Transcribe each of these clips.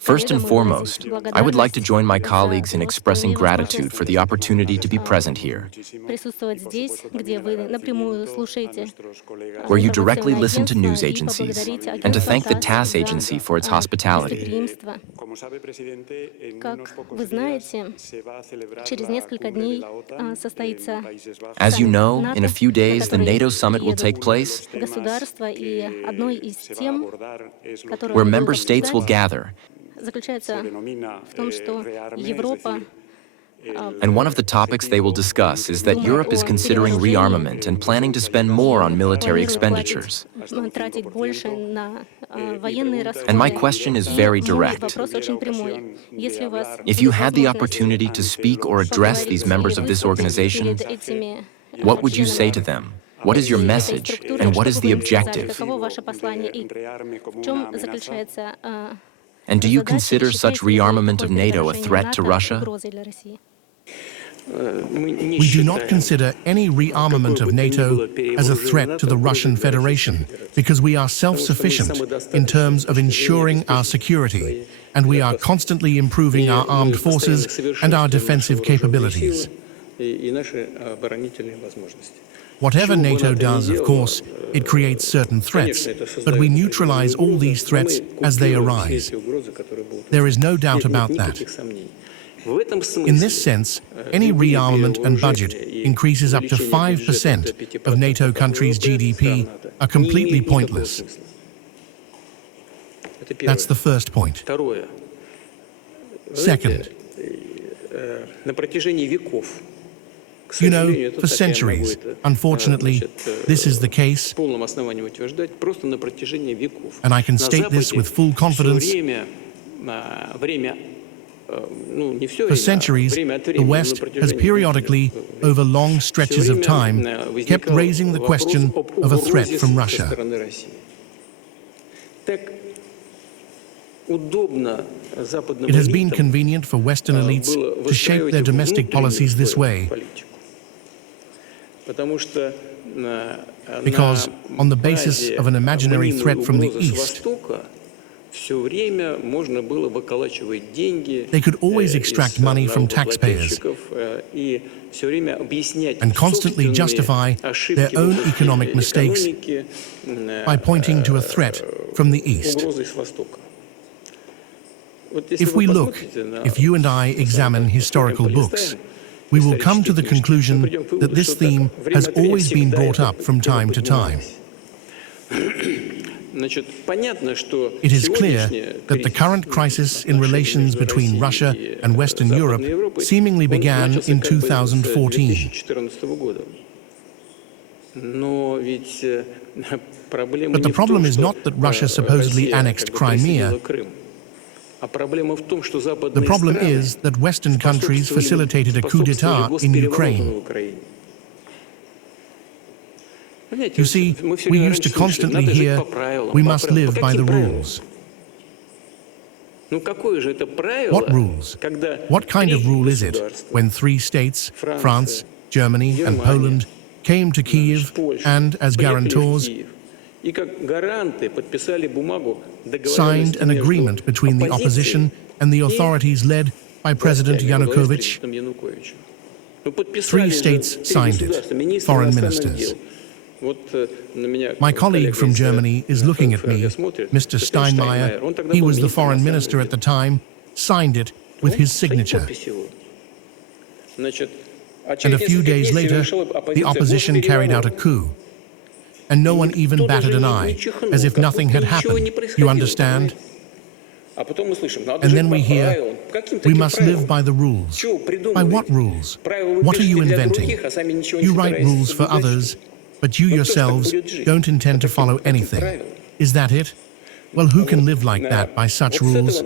First and foremost, I would like to join my colleagues in expressing gratitude for the opportunity to be present here, where you directly listen to news agencies, and to thank the TASS agency for its hospitality. As you know, in a few days, the NATO summit will take place, where member states will gather. And one of the topics they will discuss is that Europe is considering rearmament and planning to spend more on military expenditures. And my question is very direct. If you had the opportunity to speak or address these members of this organization, what would you say to them? What is your message, and what is the objective? And do you consider such rearmament of NATO a threat to Russia? We do not consider any rearmament of NATO as a threat to the Russian Federation, because we are self-sufficient in terms of ensuring our security, and we are constantly improving our armed forces and our defensive capabilities. Whatever NATO does, of course, it creates certain threats, but we neutralize all these threats as they arise. There is no doubt about that. In this sense, any rearmament and budget increases up to 5% of NATO countries' GDP are completely pointless. That's the first point. Second, you know, for centuries, unfortunately, this is the case, and I can state this with full confidence. For centuries, the West has periodically, over long stretches of time, kept raising the question of a threat from Russia. It has been convenient for Western elites to shape their domestic policies this way, because, on the basis of an imaginary threat from the East, they could always extract money from taxpayers and constantly justify their own economic mistakes by pointing to a threat from the East. If you and I examine historical books, we will come to the conclusion that this theme has always been brought up from time to time. It is clear that the current crisis in relations between Russia and Western Europe seemingly began in 2014. But the problem is not that Russia supposedly annexed Crimea. The problem is that Western countries facilitated a coup d'etat in Ukraine. You see, we used to constantly hear, we must live by the rules. What rules? What kind of rule is it when three states, France, Germany, and Poland, came to Kyiv and, as guarantors, signed an agreement between the opposition and the authorities led by President Yanukovych? 3 states signed it, foreign ministers. My colleague from Germany is looking at me, Mr. Steinmeier, he was the foreign minister at the time, signed it with his signature. And a few days later, the opposition carried out a coup. And no one even batted an eye, as if nothing had happened. You understand? And then we hear, we must live by the rules. By what rules? What are you inventing? You write rules for others, but you yourselves don't intend to follow anything. Is that it? Well, who can live like that by such rules?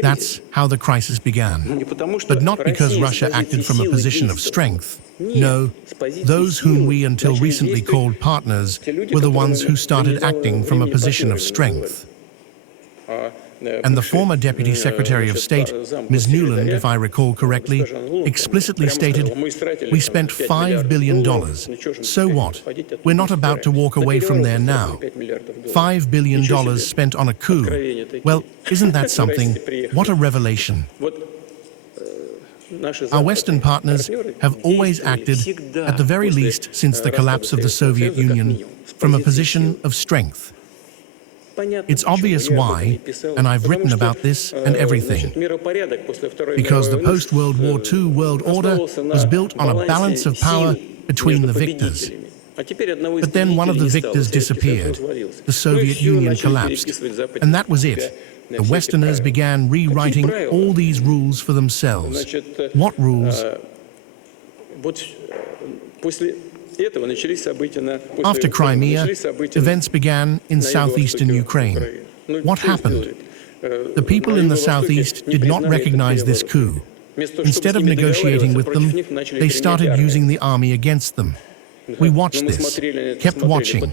That's how the crisis began. But not because Russia acted from a position of strength. No, those whom we until recently called partners were the ones who started acting from a position of strength. And the former Deputy Secretary of State, Ms. Nuland, if I recall correctly, explicitly stated, "We spent $5 billion. So what? We're not about to walk away from there now. $5 billion spent on a coup. Well, isn't that something? What a revelation." Our Western partners have always acted, at the very least since the collapse of the Soviet Union, from a position of strength. It's obvious why, and I've written about this and everything. Because the post-World War II world order was built on a balance of power between the victors. But then one of the victors disappeared. The Soviet Union collapsed, and that was it. The Westerners began rewriting all these rules for themselves. What rules? After Crimea, events began in southeastern Ukraine. What happened? The people in the southeast did not recognize this coup. Instead of negotiating with them, they started using the army against them. We watched this, kept watching,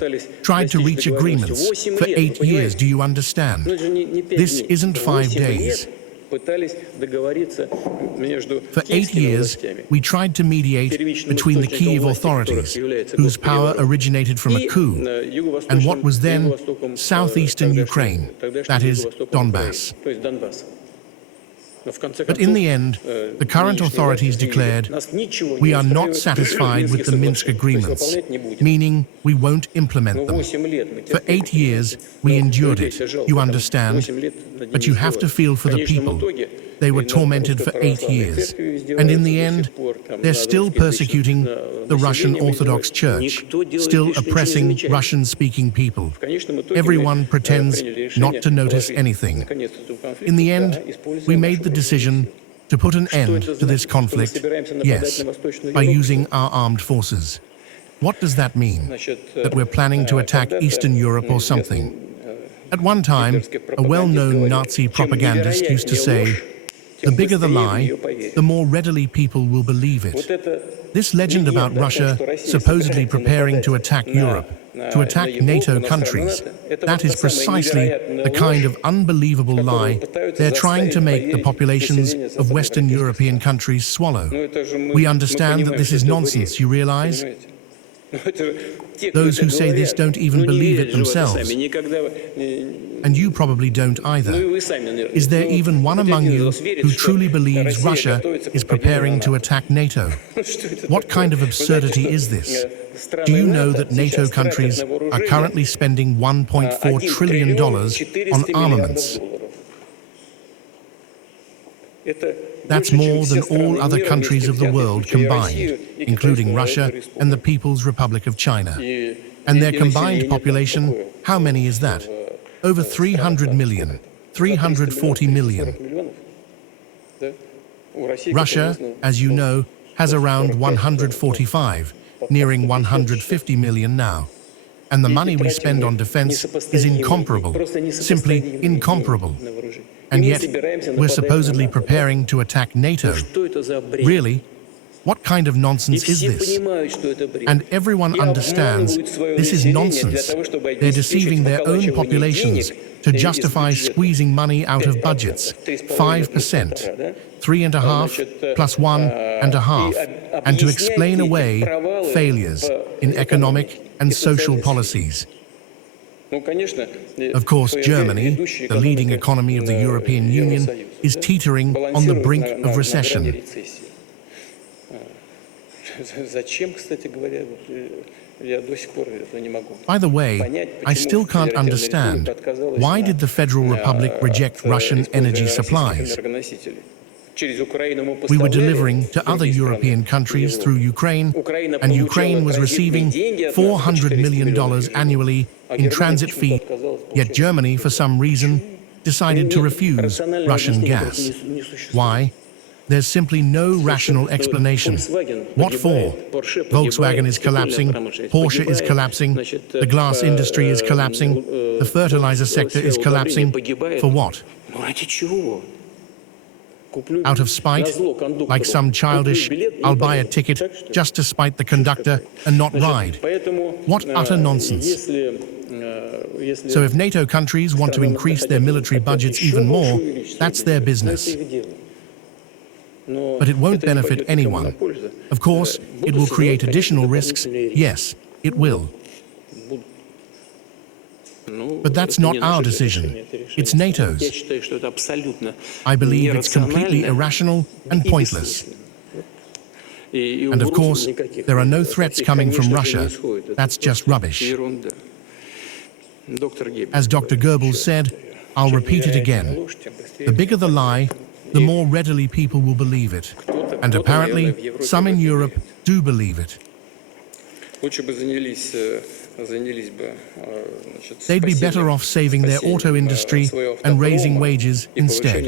tried to reach agreements for 8 years, do you understand? This isn't 5 days. For 8 years, we tried to mediate between the Kyiv authorities, whose power originated from a coup, and what was then southeastern Ukraine, that is, Donbas. But in the end, the current authorities declared, "We are not satisfied with the Minsk agreements," meaning we won't implement them. For 8 years, we endured it, you understand? But you have to feel for the people. They were tormented for 8 years. And in the end, they're still persecuting the Russian Orthodox Church, still oppressing Russian-speaking people. Everyone pretends not to notice anything. In the end, we made the decision to put an end to this conflict, yes, by using our armed forces. What does that mean? That we're planning to attack Eastern Europe or something? At one time, a well-known Nazi propagandist used to say, "The bigger the lie, the more readily people will believe it." This legend about Russia supposedly preparing to attack Europe, to attack NATO countries, that is precisely the kind of unbelievable lie they're trying to make the populations of Western European countries swallow. We understand that this is nonsense, you realize? Those who say this don't even believe it themselves. And you probably don't either. Is there even one among you who truly believes Russia is preparing to attack NATO? What kind of absurdity is this? Do you know that NATO countries are currently spending $1.4 trillion on armaments? That's more than all other countries of the world combined, including Russia and the People's Republic of China. And their combined population, how many is that? Over 300 million, 340 million. Russia, as you know, has around 145, nearing 150 million now. And the money we spend on defense is incomparable, simply incomparable. And yet, we're supposedly preparing to attack NATO. Really? What kind of nonsense is this? And everyone understands this is nonsense. They're deceiving their own populations to justify squeezing money out of budgets. 5%, 3.5 plus 1.5, and to explain away failures in economic and social policies. Of course, Germany, the leading economy of the European Union, is teetering on the brink of recession. By the way, I still can't understand, why did the Federal Republic reject Russian energy supplies? We were delivering to other European countries through Ukraine, and Ukraine was receiving $400 million annually in transit fee, yet Germany, for some reason, decided to refuse Russian gas. Why? There's simply no rational explanation. What for? Volkswagen is collapsing, Porsche is collapsing, the glass industry is collapsing, the fertilizer sector is collapsing. For what? Out of spite, like some childish, I'll buy a ticket just to spite the conductor and not ride. What utter nonsense. So if NATO countries want to increase their military budgets even more, that's their business. But it won't benefit anyone. Of course, it will create additional risks. Yes, it will. But that's not our decision. It's NATO's. I believe it's completely irrational and pointless. And of course, there are no threats coming from Russia. That's just rubbish. As Dr. Goebbels said, I'll repeat it again. The bigger the lie, the more readily people will believe it. And apparently, some in Europe do believe it. They'd be better off saving their auto industry and raising wages instead.